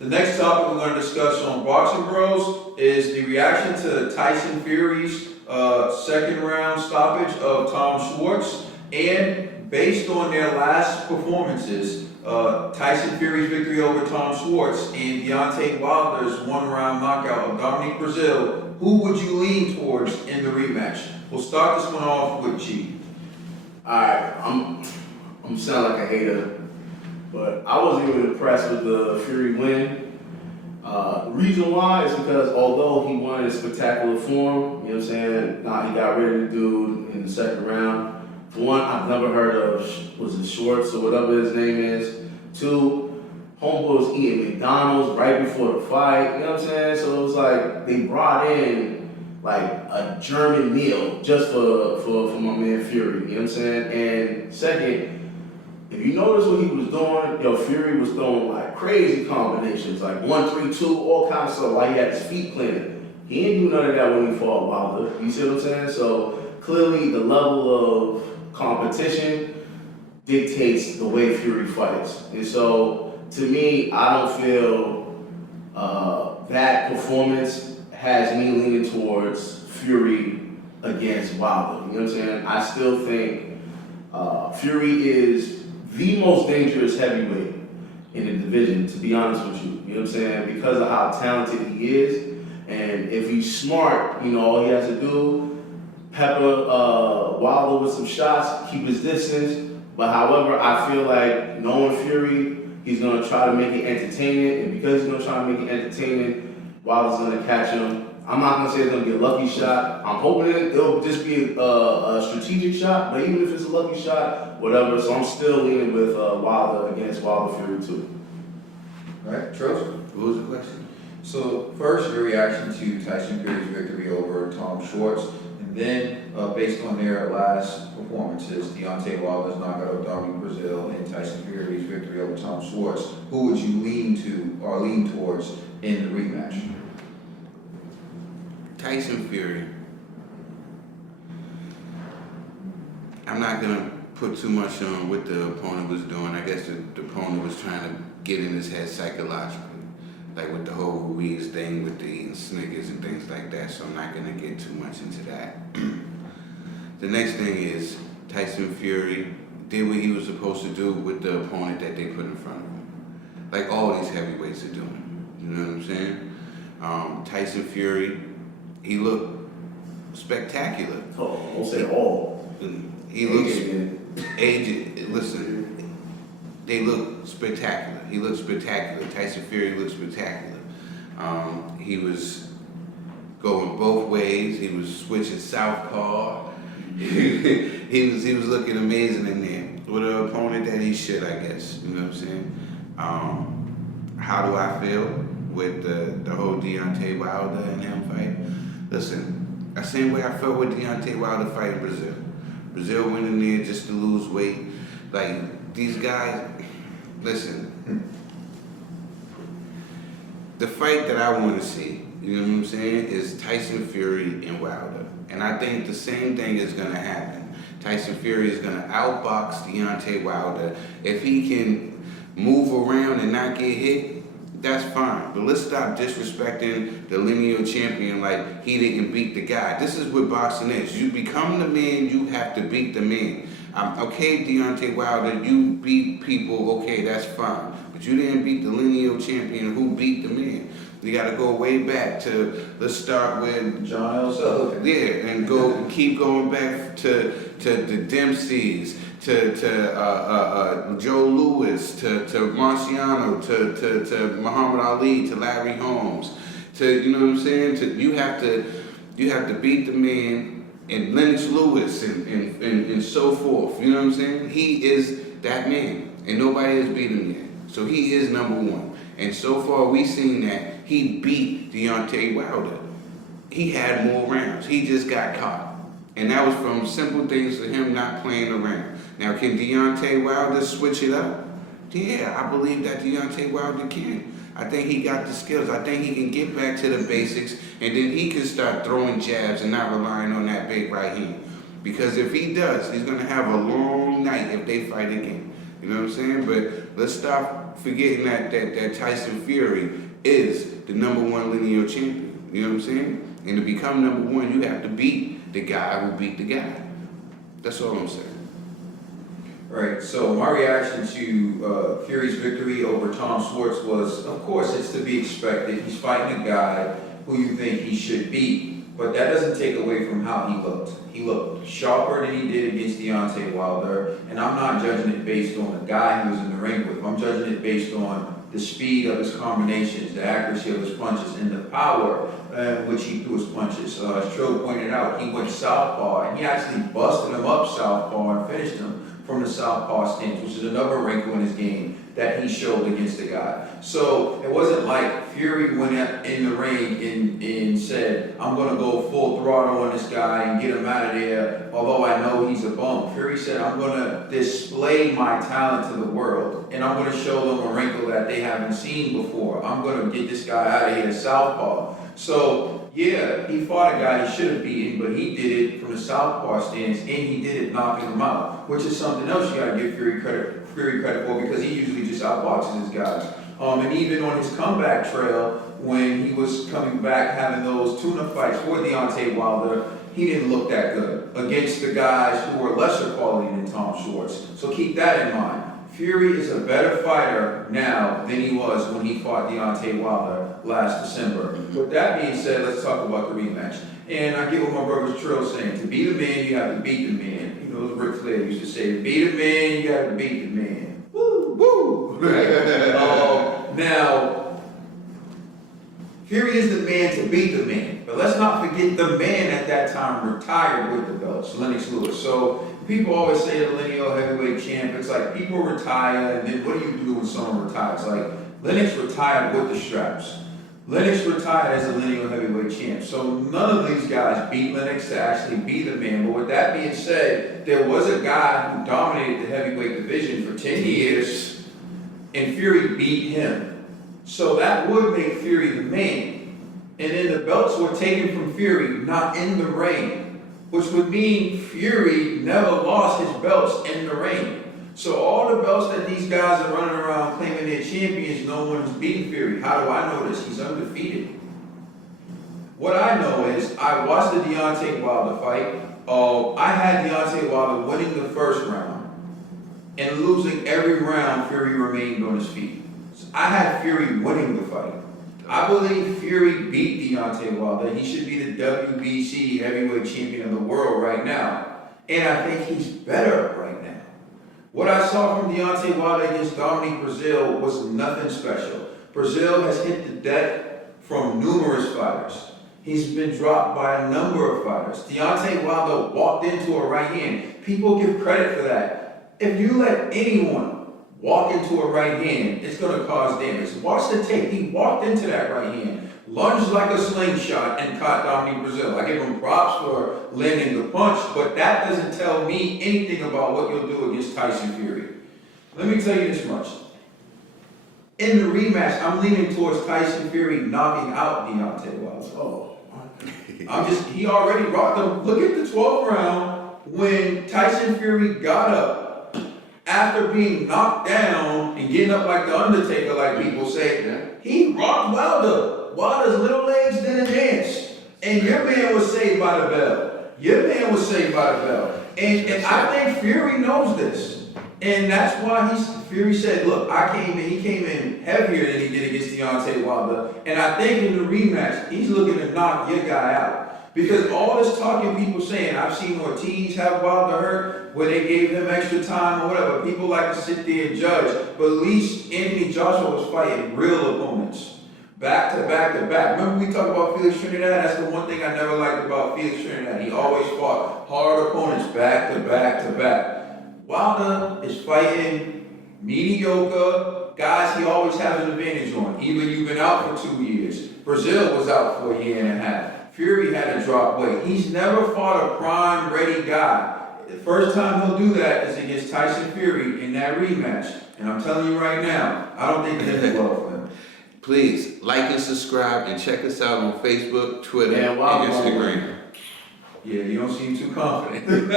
The next topic we're going to discuss on Boxing Bros is the reaction to Tyson Fury's second round stoppage of Tom Schwarz. And based on their last performances, Tyson Fury's victory over Tom Schwarz and Deontay Wilder's one-round knockout of Dominic Brazil, who would you lean towards in the rematch? We'll start this one off with G. Alright, I'm sound like a hater, but I wasn't even impressed with the Fury win. The reason why is because although he won in spectacular form, you know what I'm saying, he got rid of the dude in the second round. For one, I've never heard of, was it Schwartz or whatever his name is. Two, homeboy was eating McDonald's right before the fight, you know what I'm saying? So it was like they brought in like a German meal just for my man Fury, you know what I'm saying? And second, if you notice what he was doing, Fury was throwing like crazy combinations, like 1-3-2, all kinds of stuff, while he had his feet planted. He didn't do none of that when he fought Wilder. You see what I'm saying? So clearly the level of competition dictates the way Fury fights. And so to me, I don't feel that performance has me leaning towards Fury against Wilder. You know what I'm saying? I still think Fury is the most dangerous heavyweight in the division, to be honest with you. You know what I'm saying? Because of how talented he is. And if he's smart, all he has to do, pepper Wilder with some shots, keep his distance. But however, I feel like knowing Fury, he's going to try to make it entertaining. And because he's going to try to make it entertaining, Wilder's going to catch him. I'm not going to say it's going to be a lucky shot. I'm hoping it'll just be a strategic shot, but even if it's a lucky shot, whatever. So I'm still leaning with Wilder against Wilder Fury too. All right, Tros? What was the question? So first, your reaction to Tyson Fury's victory over Tom Schwarz, and then based on their last performances, Deontay Wilder's knockout of Dominic Brazil and Tyson Fury's victory over Tom Schwarz, who would you lean to or lean towards in the rematch? Tyson Fury. I'm not gonna put too much on what the opponent was doing. I guess the opponent was trying to get in his head psychologically, like with the whole Ruiz thing with the eating Snickers and things like that. So I'm not gonna get too much into that. The next thing is Tyson Fury did what he was supposed to do with the opponent that they put in front of him, like all these heavyweights are doing. You know what I'm saying? Tyson Fury, he looked spectacular. Oh, don't say all. He looks aged. Listen, they look spectacular. He looks spectacular. Tyson Fury looks spectacular. He was going both ways. He was switching southpaw. he was looking amazing in there with an opponent that he should, I guess. You know what I'm saying? How do I feel with the whole Deontay Wilder and him fight? Listen, the same way I felt with Deontay Wilder fighting Brazil. Brazil went in there just to lose weight. Like, these guys, listen, the fight that I want to see, you know what I'm saying, is Tyson Fury and Wilder. And I think the same thing is going to happen. Tyson Fury is going to outbox Deontay Wilder. If he can move around and not get hit, that's fine. But let's stop disrespecting the lineal champion like he didn't beat the guy. This is what boxing is. You become the man, you have to beat the man. Okay, Deontay Wilder, you beat people, okay, that's fine. But you didn't beat the lineal champion who beat the man. You got to go way back to, let's start with John L. Sullivan. Yeah, and keep going back to the Dempseys, to Joe Louis, to Marciano, to Muhammad Ali, to Larry Holmes, to, you know what I'm saying? You have to beat the man, and Lennox Lewis and so forth. You know what I'm saying? He is that man, and nobody has beat him yet. So he is number one. And so far we've seen that he beat Deontay Wilder. He had more rounds. He just got caught. And that was from simple things to him not playing around. Now, can Deontay Wilder switch it up? Yeah, I believe that Deontay Wilder can. I think he got the skills. I think he can get back to the basics, and then he can start throwing jabs and not relying on that big right hand. Because if he does, he's going to have a long night if they fight again. You know what I'm saying? But let's stop forgetting that Tyson Fury is the #1 lineal champion. You know what I'm saying? And to become #1, you have to beat the guy who beat the guy. That's all I'm saying. Right, so my reaction to Fury's victory over Tom Schwarz was, of course, it's to be expected. He's fighting a guy who you think he should beat, but that doesn't take away from how he looked. He looked sharper than he did against Deontay Wilder, and I'm not judging it based on the guy he was in the ring with. I'm judging it based on the speed of his combinations, the accuracy of his punches, and the power which he threw his punches. As Trill pointed out, he went southpaw, and he actually busted him up southpaw and finished him from the southpaw stance, which is another wrinkle in his game that he showed against the guy. So it wasn't like Fury went up in the ring and said, I'm going to go full throttle on this guy and get him out of there, although I know he's a bum. Fury said, I'm going to display my talent to the world, and I'm going to show them a wrinkle that they haven't seen before. I'm going to get this guy out of here southpaw. So, yeah, he fought a guy he should have beaten, but he did it from the southpaw stance, and he did it knocking him out, which is something else you got to give Fury credit for, because he usually just outboxes his guys. And even on his comeback trail, when he was coming back having those tuna fights for Deontay Wilder, he didn't look that good against the guys who were lesser quality than Tom Schwarz. So keep that in mind. Fury is a better fighter now than he was when he fought Deontay Wilder last December. With that being said, let's talk about the rematch. And I get what my brother Trill saying. To be the man, you have to beat the man. You know, as Ric Flair used to say, to be the man, you got to beat the man. Woo, woo. Right? Now, Fury is the man to beat the man. But let's not forget the man at that time retired with the belts, Lennox Lewis. So people always say the lineal heavyweight champ. It's like people retire, and then what do you do when someone retires? Like Lennox retired with the straps. Lennox retired as a lineal heavyweight champ. So none of these guys beat Lennox to actually be the man. But with that being said, there was a guy who dominated the heavyweight division for 10 years, and Fury beat him. So that would make Fury the man. And then the belts were taken from Fury, not in the ring, which would mean Fury never lost his belts in the ring. So all the belts that these guys are running around claiming they're champions, no one's beating Fury. How do I know this? He's undefeated. What I know is I watched the Deontay Wilder fight. I had Deontay Wilder winning the first round and losing every round. Fury remained on his feet. So I had Fury winning the fight. I believe Fury beat Deontay Wilder. He should be the WBC heavyweight champion of the world right now. And I think he's better right now. What I saw from Deontay Wilder against Dominique Brazil was nothing special. Brazil has hit the deck from numerous fighters. He's been dropped by a number of fighters. Deontay Wilder walked into a right hand. People give credit for that. If you let anyone walk into a right hand, it's going to cause damage. Watch the tape. He walked into that right hand, lunged like a slingshot, and caught Dominique Brazil. I give him props for landing the punch, but that doesn't tell me anything about what you'll do against Tyson Fury. Let me tell you this much. In the rematch, I'm leaning towards Tyson Fury knocking out Deontay Wilder. Oh, he already rocked him. Look at the 12th round when Tyson Fury got up. After being knocked down and getting up like the Undertaker, like people say, he rocked Wilder. Wilder's little legs didn't dance. And your man was saved by the bell. And I think Fury knows this. And that's why Fury said, look, he came in heavier than he did against Deontay Wilder. And I think in the rematch, he's looking to knock your guy out. Because all this talking people saying, I've seen Ortiz have Wilder hurt, where they gave him extra time or whatever. People like to sit there and judge. But at least Anthony Joshua was fighting real opponents. Back to back to back. Remember we talked about Felix Trinidad? That's the one thing I never liked about Felix Trinidad. He always fought hard opponents back to back to back. Wilder is fighting mediocre guys he always has an advantage on. Even you've been out for 2 years. Brazil was out for a year and a half. Fury had to drop weight. He's never fought a prime ready guy. The first time he'll do that is against Tyson Fury in that rematch. And I'm telling you right now, I don't think it ends well for him. Please like and subscribe and check us out on Facebook, Twitter, and Instagram. Yeah, you don't seem too confident.